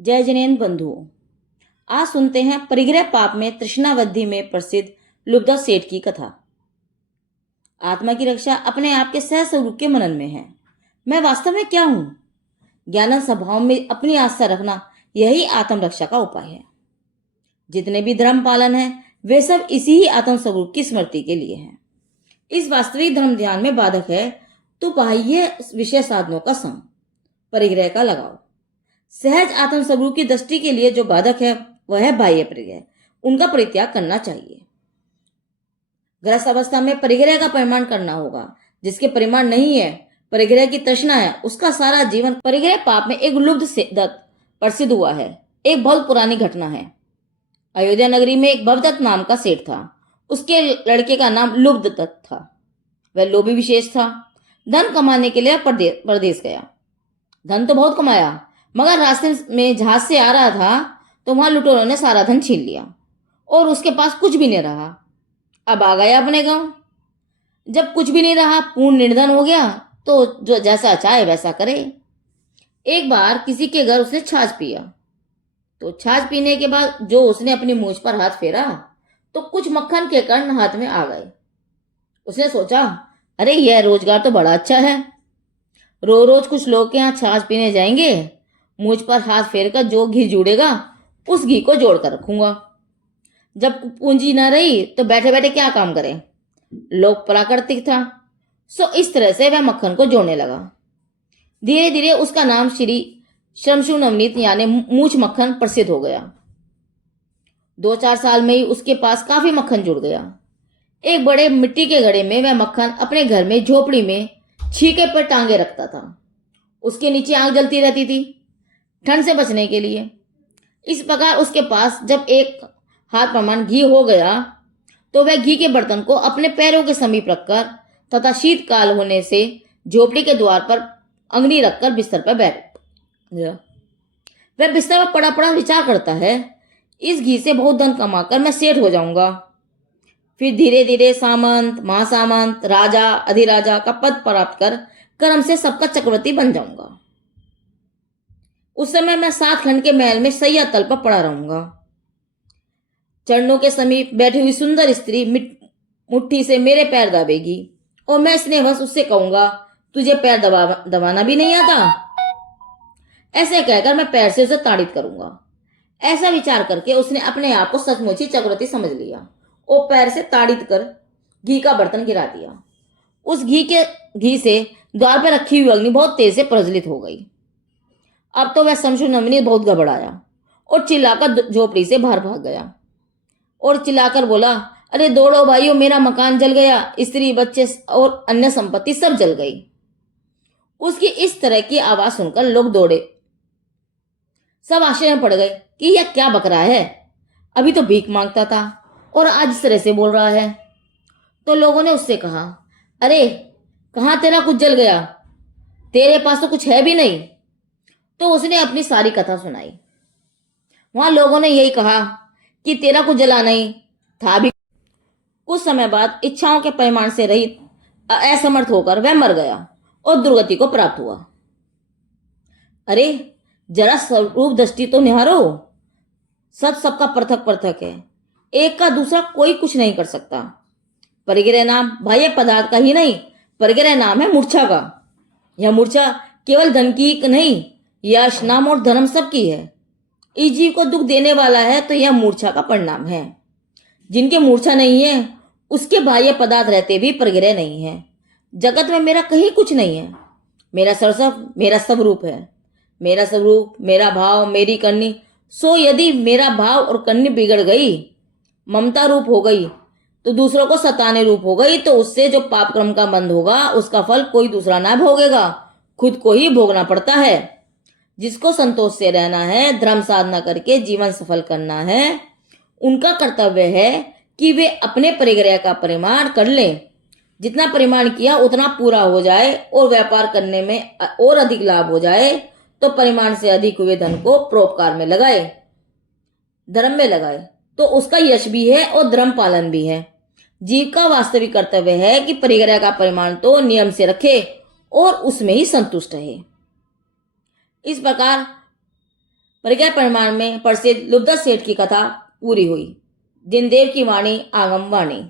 जय जिनेन्द्र बंधुओं, आज सुनते हैं परिग्रह पाप में तृष्णावद्धि में प्रसिद्ध लुब्धा सेठ की कथा। आत्मा की रक्षा अपने आप के सह स्वरूप के मनन में है। मैं वास्तव में क्या हूं? ज्ञान स्वभाव में अपनी आस्था रखना, यही आत्म रक्षा का उपाय है। जितने भी धर्म पालन है वे सब इसी ही आत्म स्वरूप की स्मृति के लिए हैं। इस वास्तविक धर्म ध्यान में बाधक है तो बाह्य विषय साधनों का संग, परिग्रह का लगाव। सहज आत्म स्वरूप की दृष्टि के लिए जो बाधक है वह है बाह्य परिग्रह, उनका परित्याग करना चाहिए। ग्रस्त अवस्था में परिग्रह का परिमाण करना होगा। जिसके परिमाण नहीं है, परिग्रह की तृष्णा है, उसका सारा जीवन परिग्रह पाप में एक लुब्ध से दत्त प्रसिद्ध हुआ है। एक बहुत पुरानी घटना है। अयोध्या नगरी में एक भवदत्त नाम का सेठ था। उसके लड़के का नाम लुब्ध दत्त था। वह लोभी विशेष था। धन कमाने के लिए परदेश गया। धन तो बहुत कमाया, मगर रास्ते में जहाज से आ रहा था तो वहां लुटेरों ने सारा धन छीन लिया और उसके पास कुछ भी नहीं रहा। अब आ गया अपने गांव। जब कुछ भी नहीं रहा, पूर्ण निर्धन हो गया, तो जो जैसा चाहे वैसा करे। एक बार किसी के घर उसने छाछ पिया, तो छाछ पीने के बाद जो उसने अपनी मूंछ पर हाथ फेरा तो कुछ मक्खन के कण हाथ में आ गए। उसने सोचा, अरे यह रोजगार तो बड़ा अच्छा है। रोज रोज कुछ लोग के यहाँ छाछ पीने जाएंगे, मुझ पर हाथ फेर कर जो घी जुड़ेगा उस घी को जोड़ कर रखूंगा। जब पूंजी ना रही तो बैठे बैठे क्या काम करें। लोक प्राकृतिक था, सो इस तरह से वह मक्खन को जोड़ने लगा। धीरे धीरे उसका नाम श्री शमशु नवनीत यानी मूछ मक्खन प्रसिद्ध हो गया। 2-4 साल में ही उसके पास काफी मक्खन जुड़ गया। एक बड़े मिट्टी के घड़े में वह मक्खन अपने घर में झोपड़ी में छीके पर टांगे रखता था। उसके नीचे आग जलती रहती थी ठंड से बचने के लिए। इस प्रकार उसके पास जब एक हाथ प्रमाण घी हो गया तो वह घी के बर्तन को अपने पैरों के समीप रखकर तथा शीतकाल होने से झोपड़ी के द्वार पर अंगनी रखकर बिस्तर पर बैठ गया। वह बिस्तर पर पड़ा पड़ा विचार करता है, इस घी से बहुत धन कमाकर मैं सेठ हो जाऊंगा। फिर धीरे धीरे सामंत, महासामंत, राजा, अधिराजा का पद प्राप्त कर कर्म से सबका चक्रवर्ती बन जाऊंगा। उस समय मैं 7 खंड के महल में सैया तल पर पड़ा रहूंगा। चरणों के समीप बैठी हुई सुंदर स्त्री मुट्ठी से मेरे पैर दबाएगी और मैं स्नेहवश उससे कहूंगा, तुझे पैर दबाना भी नहीं आता। ऐसे कहकर मैं पैर से उसे ताड़ित करूंगा। ऐसा विचार करके उसने अपने आप को सचमुच ही चक्रवर्ती समझ लिया और पैर से ताड़ित कर घी का बर्तन गिरा दिया। उस घी से द्वार पर रखी हुई अग्नि बहुत तेज से प्रज्वलित हो गई। अब तो वह शमशु नवनीत बहुत घबराया और चिल्लाकर झोपड़ी से बाहर भाग गया और चिल्लाकर बोला, अरे दौड़ो भाइयों, मेरा मकान जल गया, स्त्री बच्चे और अन्य संपत्ति सब जल गई। उसकी इस तरह की आवाज सुनकर लोग दौड़े। सब आश्चर्य में पड़ गए कि यह क्या बक रहा है। अभी तो भीख मांगता था और आज इस तरह से बोल रहा है। तो लोगों ने उससे कहा, अरे कहां तेरा कुछ जल गया, तेरे पास तो कुछ है भी नहीं। तो उसने अपनी सारी कथा सुनाई। वहां लोगों ने यही कहा कि तेरा कुछ जला नहीं था भी। कुछ समय बाद इच्छाओं के परिमाण से रहित असमर्थ होकर वह मर गया और दुर्गति को प्राप्त हुआ। अरे जरा स्वरूप दृष्टि तो निहारो। सब सबका पृथक पृथक है, एक का दूसरा कोई कुछ नहीं कर सकता। परिग्रह नाम बाह्य पदार्थ का ही नहीं, परिग्रह नाम है मूर्छा का। यह मूर्छा केवल धन की नहीं, यश, नाम और धर्म सबकी है। इस जीव को दुख देने वाला है तो यह मूर्छा का परिणाम है। जिनके मूर्छा नहीं है उसके बाह्य पदार्थ रहते भी परिग्रह नहीं है। जगत में मेरा कहीं कुछ नहीं है। मेरा सर्वस्व मेरा स्वरूप है। मेरा स्वरूप, मेरा भाव, मेरी करनी। सो यदि मेरा भाव और करनी बिगड़ गई, ममता रूप हो गई, तो दूसरों को सताने रूप हो गई, तो उससे जो पाप क्रम का बंध होगा उसका फल कोई दूसरा ना भोगेगा, खुद को ही भोगना पड़ता है। जिसको संतोष से रहना है, धर्म साधना करके जीवन सफल करना है, उनका कर्तव्य है कि वे अपने परिग्रह का परिमाण कर लें। जितना परिमाण किया उतना पूरा हो जाए और व्यापार करने में और अधिक लाभ हो जाए तो परिमाण से अधिक हुए धन को परोपकार में लगाए, धर्म में लगाए, तो उसका यश भी है और धर्म पालन भी है। जीव का वास्तविक कर्तव्य है कि परिग्रह का परिमाण तो नियम से रखे और उसमें ही संतुष्ट रहे। इस प्रकार परिग्रह परिमाण में प्रसिद्ध लुब्धा सेठ की कथा पूरी हुई। जिनदेव की वाणी आगम वाणी।